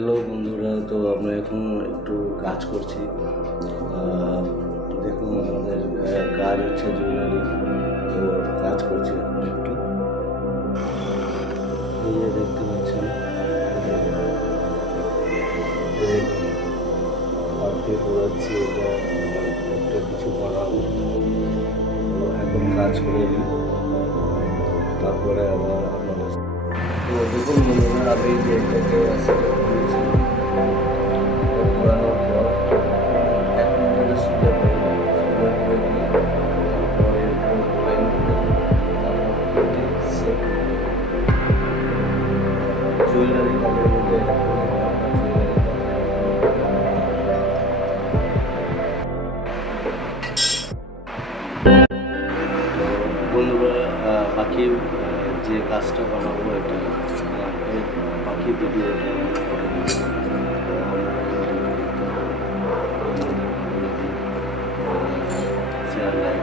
Hello বন্ধুরা, তো আমরা এখন একটু কাজ করছি। দেখুন আমাদের কাজ হচ্ছে জুয়েলারি, তো কাজ করছি এখন একটু। এই যে দেখতে পাচ্ছেন, হাত দিয়ে ঘোরাচ্ছি, এটা একটা কিছু বানাবো। তো এখন কাজ করে নিই, তারপরে আবার আপনাদের। তো দেখুন বন্ধুরা, আমি যে এটাকে অ্যাসেম্বল করেছি, এটা ঘোরানোর পর এখন যেটা সুন্দর করে দিয়ে তারপরে লাইন করে তারপর কেটে সেট জুয়েলারি কাজের মধ্যে জুয়েলারি বন্ধুরা, বাকি যে কাজটা বানাবো এটা এই বাকি ভিডিওটা শেয়ার লাইক